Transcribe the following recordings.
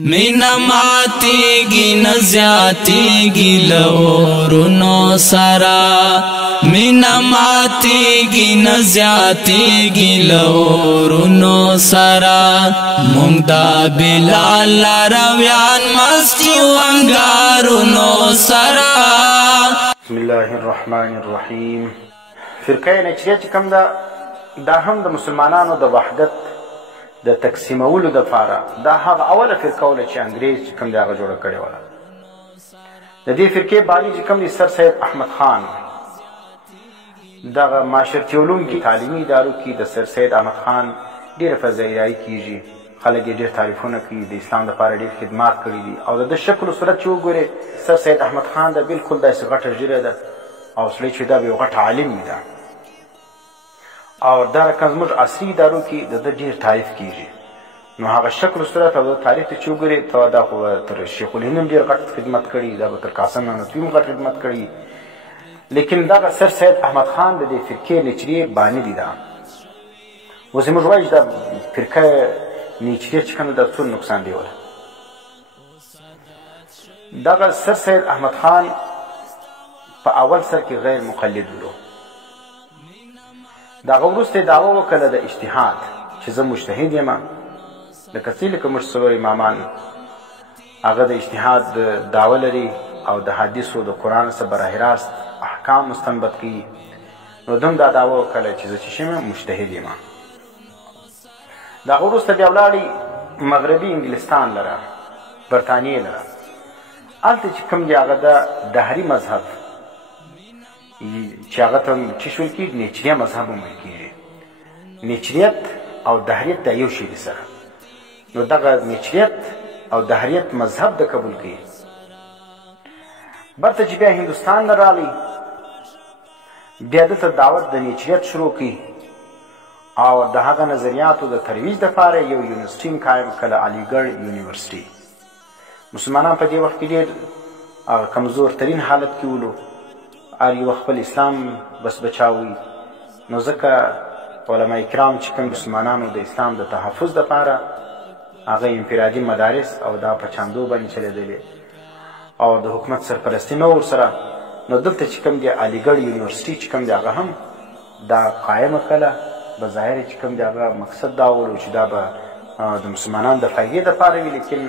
مینا ماتیگی نزیاتیگی لورونو سرا مینا ماتیگی نزیاتیگی لورونو سرا مونږ دا بلال لارویان مستی وانګارونو سرا. بسم الله الرحمن الرحیم. فرقه نجریه چې کوم ده دا هم د مسلمانانو د وحدت د تقسیمولو دپاره دا هغه اوله فرقه وه چې انګریز چې کوم دی هغه جوړه کړې وله. د دې فرقې بانی چې کوم دی سر سید احمد خان دغه معاشرتي علوم کې تعلیمي ادارو کې د سر سید احمد خان ډېره فضایي کېږي. خلک یې ډېر تعریفونه کوي، د اسلام دپاره ډېر خدمات کړي دي. او د ده شکل و صورت چې وګورې سر سید احمد خان ده بلکل داسې غټه ږیره ده او سړی چې دا به یو غټ عالم وي ده. او دا رقم زموږ عصري ادارو کې د ده ډېر تعریف کېږي. نو هغه شکل و صورت او د تاریخ ته چې وګورې ته دا خو تر شیخ الهند هم ډېر غټ خدمت کړي، دا به تر قاسم نانوتوي هم غټ خدمت کړي. لیکن دغه سر سید احمد خان د دې فرقې نیچریې بانی دي. دا اوس موږ وایو چې دا فرقه نیچریه چې کومه ده څو نقصان دی وله. دغه سر سید احمد خان په اول سر کې غیر مقلد ولو. دغه وروسته یې دعوه وکړه د اجتهاد چې زه مجتهد یم. لکه څه لکه موږ څلور امامان هغه د اجتهاد دعوه لري او د حدیثو د قرآن څخه براح راست احکام مستنبط کوي. نو ده هم دا دعوه وکړله چې زه چې شم مجتهد یم. دغه وروسته بیا ولاړې مغربي انګلستان لره، برطانیې لره. هلته چې کوم دی هغه د دهري مذهب چې هغه ته چې ویل کېږي نیچریه مذهب هم ویل کېږي. نیچریت او دهریت دا یو شی دي سره. نو دغه نیچریت او دهریت مذهب د قبول کوي. برته چې بیا هندوستان نه راغلی بیا دلته دعوت د نیچریت شروع کړي او د هغه نظریاتو د ترویج دپاره یو یونیورسټي هم قایم کړه، علیګړ یونیورسټي. مسلمانان په دې وخت کې ډېر کمزور ترین حالت کې ولو، هر یو خپل اسلام بس بچاوي. نو ځکه علما کرام چې کوم مسلمانانو د اسلام د تحفظ دپاره هغه انفرادي مدارس او دا په چاندو باندې چلېدلې او د حکومت سرپرستي نه ورسره. نو دلته چې کوم دی علیګړ یونیورسټي چې کوم دی هغه هم دا قایمه کړله. بظاهر چې کوم دی هغه مقصد دا ولو چې دا به د مسلمانانو د فایدې دپاره وي، لیکن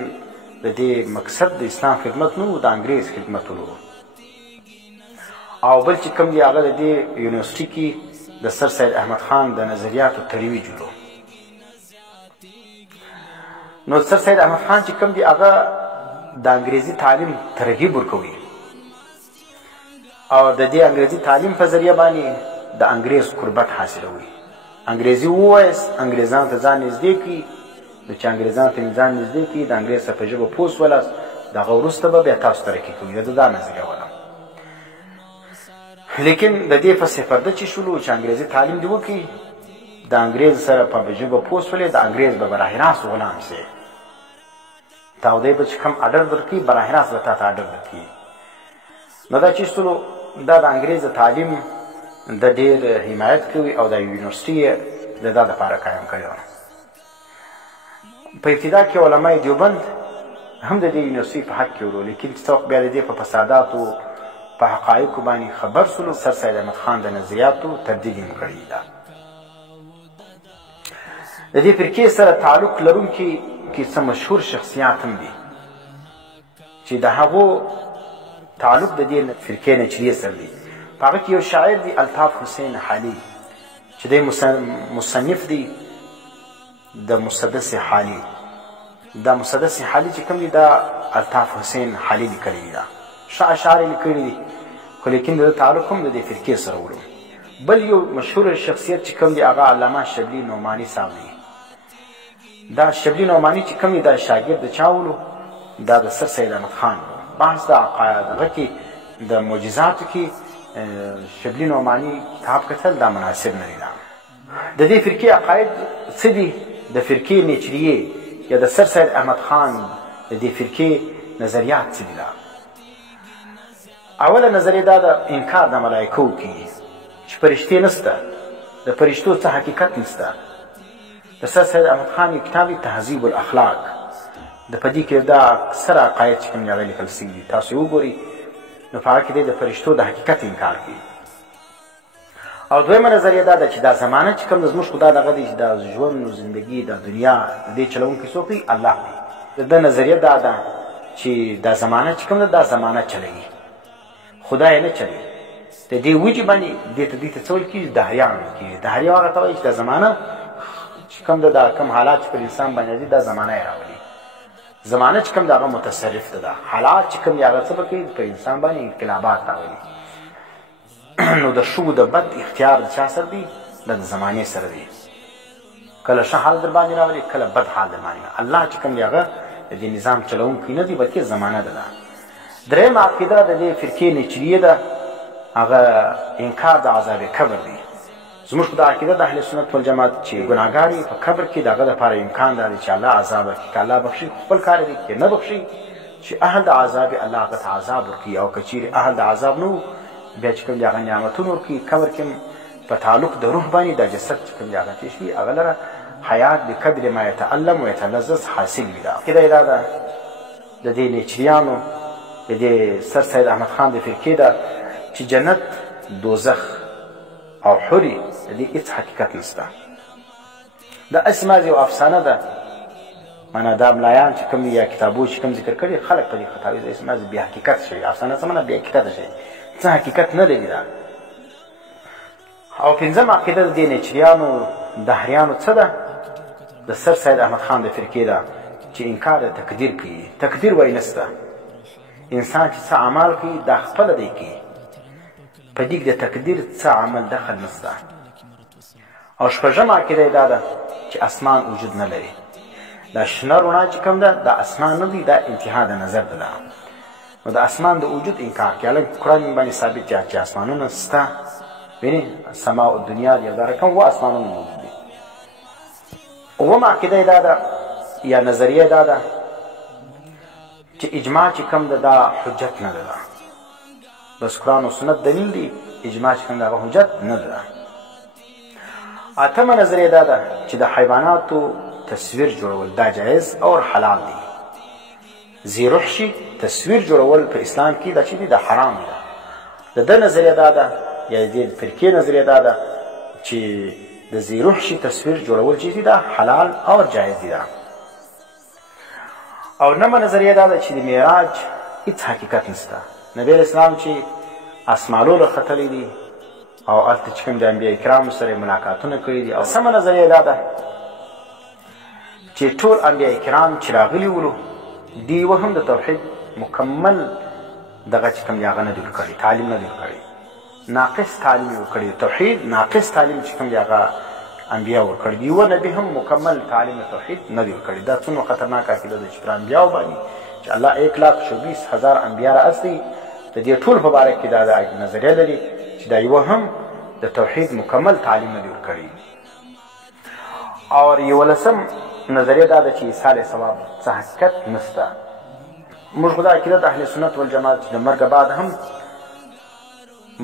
د دې مقصد د اسلام خدمت نه و، د انګریز خدمت ولو. او بل چې کوم دی هغه د دې یونیورسټي کې د سر سید احمد خان د نظریاتو ترویج ولو. نو سر سید احمد خان چې کوم دی هغه د انګریزي تعلیم ترغیب ورکوي او د دې انګریزي تعلیم په ذریعه باندې د انګریز قربت حاصلوي. انګریزي ووایست انګریزانو ته ځان نږدې کړي. نو چې انګریزانو ته ځان نږدې کړي د انګریز سره په ژبه پوه شولاست د هغه وروسته به بیا تاسو ترقي کوي. د ده دا نظریه وله. لیکن د دې پس پرده چې شولو چې انګریزي تعلیم دې وکړي، د انګریز سره په ژبه پوه شولې، د انګریز به براح راست غلام سي. تا او دی به چې کوم اډر درکړي براح راست به تا ته اډر درکړي. نو دا چې شولو دا د انګریز تعلیم د ډېر حمایت کوي او د یونیورسټي یې د دا دپاره قایم کړې وه. په ابتدا کې علمای دیوبند هم د دې یونیورسټي په حق کې ولو، لیکن څه وخت بیا د دې په فساداتو په حقایقو باندې خبر سولو. سر سید احمد خان د نظریاتو تبدیل هم کړې ده. د دې فرقې سره تعلق لرونکي کې څه مشهور شخصیات هم دي چې د هغو تعلق د دې فرقې نجریې سره دی. په هغه کې یو شاعر دی الطاف حسین حالي چې دی مصنف دی د مسدس حالي. دا مسدس حالي چې کوم دی دا الطاف حسین حالي لیکلی دی. دا ښه اشعار یې لیکلي دي خو لیکن د تعلق هم د دې فرقې سره ولو. بل یو مشهور شخصیت چې کوم دی هغه علامه شبلی نعماني صاحب دی. دا شبلی نعماني چې کوم دی دا شاګرد د چا ولو؟ دا د سر سید احمد خان ولو. بحث د عقاید هغه کې د معجزاتو کې شبلی نعماني کتاب کتل دا مناسب نه دی. د دې فرقې عقاید څه دي؟ د فرقې نیچریې یا د سر سید احمد خان د دې فرقې نظریات څه دي؟ اوله نظریه دا د انکار د ملایکو کوي چې فرشتې نسته، د فرشتو څه حقیقت نسته. د سر سید احمد خان یو کتاب دی تهذیب الاخلاق د په دې کې دا اکثره عقاید چې کوم دي هغه لیکل سوي دي تاسو یې وګورئ نو په هغه کې دی د فرشتو د حقیقت انکار کوي. او دویمه نظریه دا ده چې دا زمانه چې کوم زموږ خو دا دغه دی چې دا ژوند و زندګي دا دنیا د دې چلوونکی څوک دی؟ الله دی. د ده نظریه دا ده چې دا زمانه چې کوم ده دا زمانه چلوي خدای نه چلوي. د دې وجې باندې دې ته څه ویل کېږي؟ دهریان ویل کېږي. دهریه هغه ته وایي چې دا زمانه چې کوم ده دا کوم حالات چې پر انسان باندې دي دا زمانه یې راولي. زمانه چې کوم ده هغه متصرف ده. حالات چې کوم دي هغه څه به کوي؟ په انسان باندې انقلابات راولي. نو د ښو د بد اختیار د چا سره دی؟ د زمانې سره دی. کله ښه حال در باندې راولي کله بد حال در باندې. الله چې کوم دی هغه د دې نظام چلوونکی نه دی بلکې زمانه ده. درېیمه عقیده د دې فرقې نیچریه ده هغه انکار د عذاب قبر دی. زموږ خو دا عقیده د اهل سنت والجماعت چې ګناهګار وي په قبر کې د هغه دپاره امکان دا دی چې الله عذاب ورکړي. که الله بخښي خپل کار دی که نه بخښي چې اهل د عذاب الله هغه ته عذاب ورکړي. او که چیرې اهل د عذاب نه و بیا چې کوم دي هغه نعمتونه ورکړي. قبر کې په تعلق د روح باندې دا جسد چې کوم دي هغه تېر شي هغه لره حیات بقدر ما یتعلم و یتلذذ حاصل وي. دا عقیده یې دا ده د دې نیچریانو د دې سر سید احمد خان د فرقې ده چې جنت دوزخ او حوري د دې هېڅ حقیقت نشته. دا هسې مازې یو افسانه ده. معنا دا ملایان چې کوم دي یا کتابو چې کوم ذکر کړي خلک په دې خطا وي. هسې مازې بې حقیقت شي. افسانه څه معنا؟ بې حقیقته شي څه حقیقت نه لري. دا او پنځم عقیده د دې نیچریانو دهریانو څه ده؟ د سر سید احمد خان د فرقې ده چې انکار د تقدیر کوي. تقدیر وایي نشته. انسان چې څه عمل کوي دا خپله دی کوي. په دې کې د تقدیر څه عمل دخل نشته. او شپږمه عقیده یې دا ده چې اسمان وجود نه لري. دا شنه رڼا چې کوم ده دا اسمان نه دی دا انتها د نظر ده. نو د اسمان د وجود انکار کوي. هلک قرآن باندې ثابت دی چې اسمانونه شته. وینې سماء الدنیا دی دا رقم و اسمانونه موجود دي. اوومه عقیده یې دا ده یا نظریه دا ده چې اجماع چې کوم ده دا حجت نه ده. بس قرآن و سنت دلیل دی. اجماع چې کوم ده هغه حجت نه ده. اتمه نظریه دا ده چې د حیواناتو تصویر جوړول دا جایز او حلال دی. ذی روح شي تصویر جوړول په اسلام کې دا چې دی دا حرام ده. د ده نظریه دا ده یا د دې فرقې نظریه دا ده چې د ذی روح شي تصویر جوړول چې دی دا حلال او جایز دی. او نمه نظریه دا ده چې د معراج هېڅ حقیقت نشته. نبی اسلام چې اسمانو له ختلی دي او هلته چې کوم د انبیا کرامو سره ملاقاتونه کړي دي. او سمه نظریه دا ده چې ټول انبیا کرام چې راغلي ولو دی و هم د توحید مکمل دغه چې کوم دی هغه نه دی ورکړی. تعلیم نه دی ورکړی. ناقص تعلیم یې ورکړی. توحید ناقص تعلیم چې کوم دی هغه انبیا ورکړي دي. یوه نبي هم مکمل تعلیم توحید نه دی ورکړی. دا څومره خطرناک عقیده ده چې پر انبیاو باندې چې الله 1,24,000 انبیا رااستي د دې ټول په باره کې دا نظریه لري چې دا یوه هم د توحید مکمل تعلیم نه دی ورکړی. او یولسم نظریه دا ده چې ایصال ثواب څه حقیقت نشته. موږ خو دا عقیده د اهل سنت والجماعت چې د مرګه بعد هم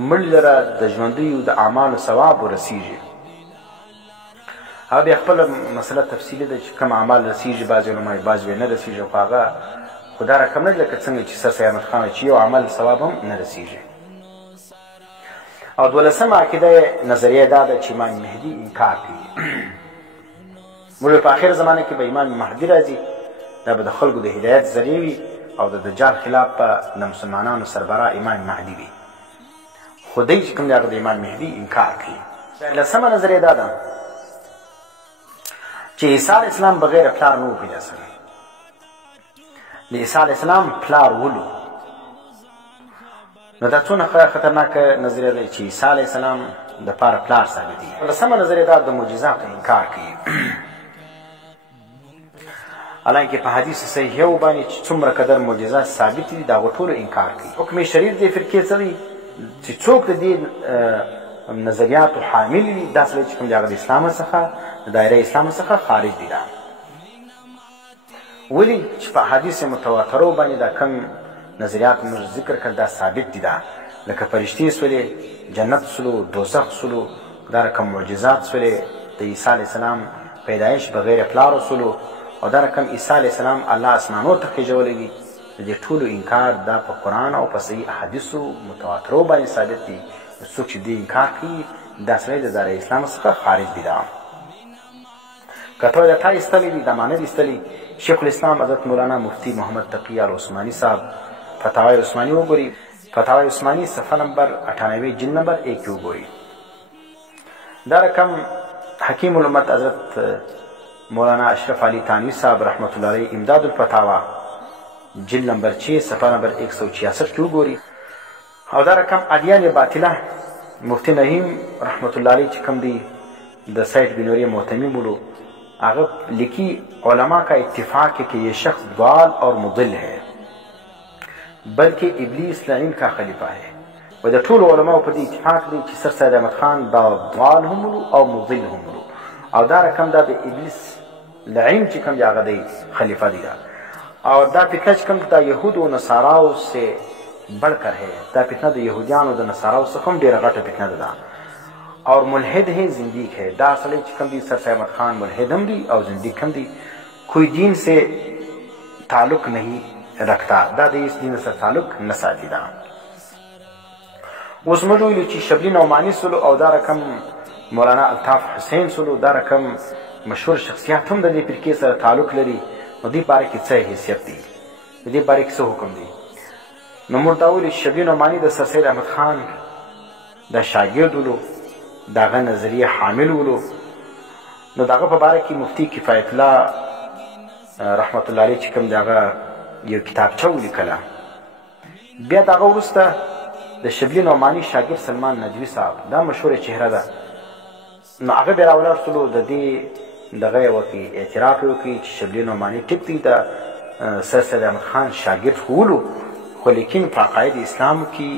مړي لره د ژوندیو د اعمالو ثواب ورسیږي. هغه بیا خپله مسله تفصیلي ده چې کوم اعمال رسیږي. بعضې علما بعض وایي نه رسیږي. خو هغه خو دا رقم نه دی لکه څنګه چې سر سید احمد خان چې یو عمل ثواب هم نه رسیږي. او دولسمه عقیده نظریه دا ده چې امام مهدي انکار کوي. موږ په آخر زمانه کې به امام مهدي راځي. دا به د خلکو د هدایت ذریعه وي او د دجال خلاف به د مسلمانانو سربراه امام مهدي وي. خو دی چې کوم دی هغه د امام مهدي انکار کوي. لسمه نظریه دا ده چې عیسی علیه السلام بغیر پلار نه و پیدا سوی. د عیسی علیه السلام پلار ولو. نو دا څونه خطرناکه نظریه ده چې عیسی علیه السلام دپاره پلار ثابت دي. لسمه نظریه دا د معجزاتو انکار کوي. حالانکه په حدیث صحیحو باندې چې څومره قدر معجزات ثابت دي د هغو ټولو انکار کوي. حکم شریف دې فرقې څه دی چې څوک د دې نظریاتو حامل وي دا سړی چې کوم دی هغه د اسلام څخه د دایره اسلام څخه خارج دي. دا ولې چې په حدیث متواترو باندې دا کم نظریات موږ ذکر کړل دا ثابت دي. دا لکه فرشتې سولې جنت سلو دوزخ سلو دا رقم معجزات سولې د عیسی علیه السلام پیدایش بغیر پلار سلو او دا رقم عیسی علیه السلام الله اسمانو ته خېژولی دي. د دې ټولو انکار دا په قرآن او په صحیح احادیثو متواترو باندې ثابت دي. څوک چې دې انکار کوي دا سړی د دار اسلام څخه خارج دي. دا که ته دا تا ایستلی دي، دا ما نه دي ایستلي. شیخ الاسلام حضرت مولانا مفتی محمد تقی العثماني صاحب فتاوی عثماني وګوري، فتاوی عثماني صفحه نمبر 98 جلد نمبر 1 کې وګوري. دا رقم حکیم الامت حضرت مولانا اشرف علی تانوی صاحب رحمت الله علیه امداد الفتاوا جلد نمبر 6 صفحه نمبر 166 کې وګوري. او دا رقم ادیان باطله مفتی نعیم رحمت الله علیه چې کوم دی د سید بنوری معتمی مولو هغه لیکي علماء کا اتفاق ہے کہ یہ شخص ضال اور مضل ہے بلکہ ابلیس لعین کا خلیفہ ہے. و د ټولو علماء په دې اتفاق دی چې سر سید احمد خان دا ضال هم او مضل هم او دا رقم دا د ابلیس لعین چې کوم دی هغه دی خلیفہ دی. اور دا فتنه چې کوم دا یهود او نصاراو سے بڑھ کر ہے. دا فتنه د یهودیانو د نصاراو څخه هم ډیره غټه فتنه ده اور ملحد ہے، زندیق ہے. دا اصل چې کوم دی سر سید احمد خان ملحد هم دی او زندیق هم دی. کوئی دین سے تعلق نہیں رکھتا، دا د اس دین سره تعلق نه ساتي. دا اوس موږ ویلو چې شبلی نعمانی سلو او دا رقم مولانا الطاف حسین سلو دا رقم مشهور شخصیات هم د دې فرقې سره تعلق لري. نو دې باره کې څه حیثیت دی، دې باره کې څه حکم دی؟ نو موږ دا ویلو چې شبلی نعمانی د سر سید احمد خان د شاګرد ولو، د هغه نظریه حامل ولو. نو د هغه په باره کې مفتی کفایت الله رحمت الله علیه چې کوم د هغه یو کتابچه ولیکله. بیا د هغه وروسته د شبلی نعمانی شاګرد سلمان نجوي صاحب، دا مشهوره چهره ده، نو هغه بیا راولاړ شولو د دې دغه یې وکړي، اعتراف یې وکړي چې شبلی نعمانی ټیک دی د سر سید احمد خان شاګرد خو ولو، خو لیکن په عقاید اسلام کې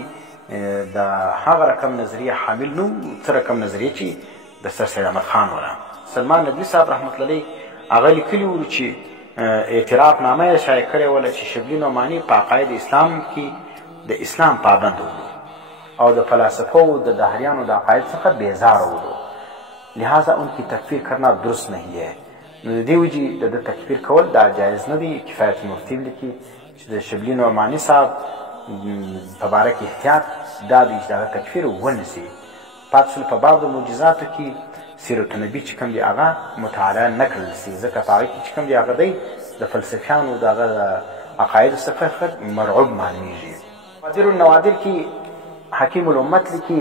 د هغه رقم نظریه حامل نو څه رقم نظریه چې د سر سید احمد خان ولا. سلمان نجوي صاحب رحمت الله علیه هغه لیکلي وو چې اعتراف نامه یې شایع کړې وله چې شبلی نعمانی په عقاید اسلام کې د اسلام پابند وو او د فلاسفو و د دهریانو د عقاید څخه بیزار وو، لہذا ان کی تکفیر کرنا درست نہیں ہے. نو د دې وجې د تکفیر کول دا جایز نه دی. کفایت مفتی لیکي چې د شبلی نعمانی صاحب په باره کې احتیاط دا دی چې دغه تکفیر ونه سي. پاتې شول په باب د معجزاتو کې سیرت النبي چې کوم دی هغه مطالعه نه کړل سي، ځکه په هغې کې چې کوم دی هغه دی د فلسفیانو د هغه د عقایدو څخه مرعوب معلومیږي. نوادر النوادر کې حکیم الامت لیکي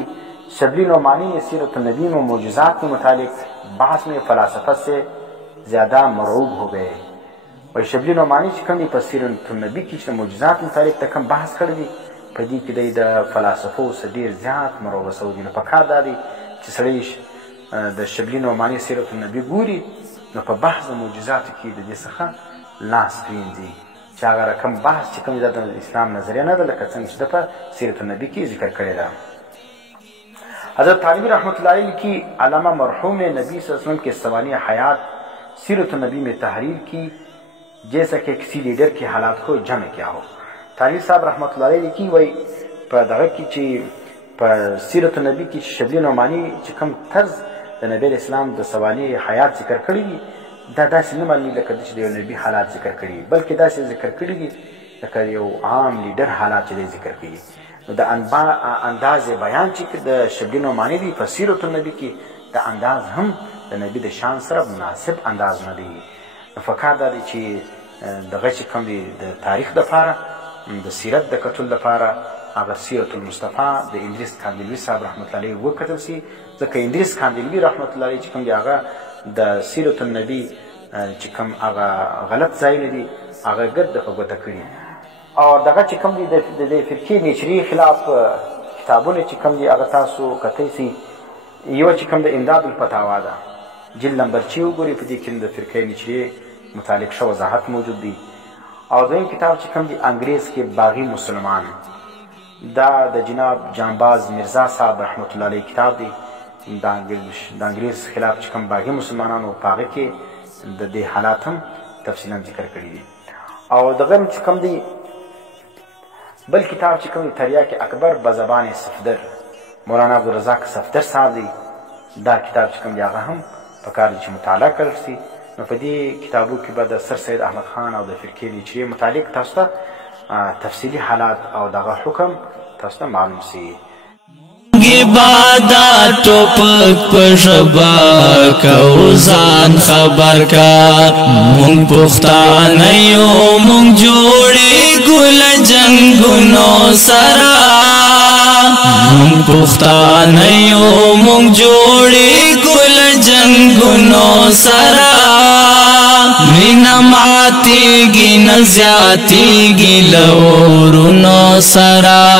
شبلی نعمانی نے سیرت النبی میں معجزات کے متعلق بحث میں فلاسفت سے زیادہ مرعوب ہو گئے. اور شبلی نعمانی چې کوم دی په سیرت النبی کې چې معجزات متعلق ته کوم بحث کړی دی په دې کې دی د فلاسفو څخه ډېر زیات مرعوبه سوی دي. نو پکار دا دی چې سړی د شبلی نعمانی سیرت النبی ګوري نو په بحث د معجزاتو کې د دې څخه لاس پرېږدي چې هغه رقم بحث چې کوم د اسلام نظریه نه ده لکه څنګه چې ده په سیرت النبی کې ذکر کړې ده. حضرت تھانوی رحمۃ اللہ علیہ کی علامہ مرحوم نے نبی صلی اللہ علیہ وسلم کے سوانح حیات سیرت النبی میں تحریر کی جیسا کہ کسی لیڈر کے حالات کو جمع کیا ہو. تھانوی صاحب رحمۃ اللہ علیہ کی وای په دغه کې چې په سیرت النبی کې شبلی نعمانی چې کوم طرز د نبی اسلام د سوانح حیات ذکر کړی دي دا داسې نه معلومي لکه چې د یو نبي حالات ذکر کړي، بلکې داسې ذکر کړي دي لکه یو عام لیډر حالات چې دی ذکر کړي. نو د انداز بیان چې د شبلی نعمانی دی په سیرت النبی کې د انداز هم د نبی د شان سره مناسب انداز نه دی. نو فکر دا دی چې دغه چې کوم دی د تاریخ دپاره د سیرت د کتل دپاره هغه سیرت المصطفی د ادریس کاندلوي صاحب رحمت الله علیه وکتل سي، ځکه ادریس کاندلوي رحمت الله علیه چې کوم دی هغه د سیرت النبی چې کوم هغه غلط ځایونه دي هغه ګرد په ګوته کړي. او دغه چې کوم دی د دې فرقې نیچري خلاف کتابونه چې کوم دی هغه تاسو کتی سي. یو چې کوم د امداد الفتاوا ده جلد نمبر 6 وګورئ، په دې کې د فرقې نیچري متعلق ښه وضاحت موجود دی. او دویم کتاب چې کوم دی انګریز کې باغی مسلمان، دا د جناب جانباز مرزا صاحب رحمت الله علیه کتاب دی. د انګریز خلاف چې کوم باغی مسلمانانو په هغه کې د دې حالات هم تفصیلا ذکر کړي دي. او دغه چې کوم دی بل کتاب چې کوم تریاک اکبر بزبان صفدر مولانا عبدالرزاق صفدر صاحب دی، دا کتاب چې کوم دی هغه هم پکار دی چې مطالعه کړل سي. نو په دې کتابو کې به د سر سید احمد خان او د فرقې نیچري متعلق تاسو ته تفصیلي حالات او دغه حکم تاسو ته معلوم سي. عبادت ټوپک په ژبه کو ځان خبر کا مونږ پښتانه یو مونږ جوړېږو له جنګونو سره مونږ پښتانه یو مونږ جوړېږو له جنګونو سره مینا ماتېږي نه زیاتېږي له اورونو سره.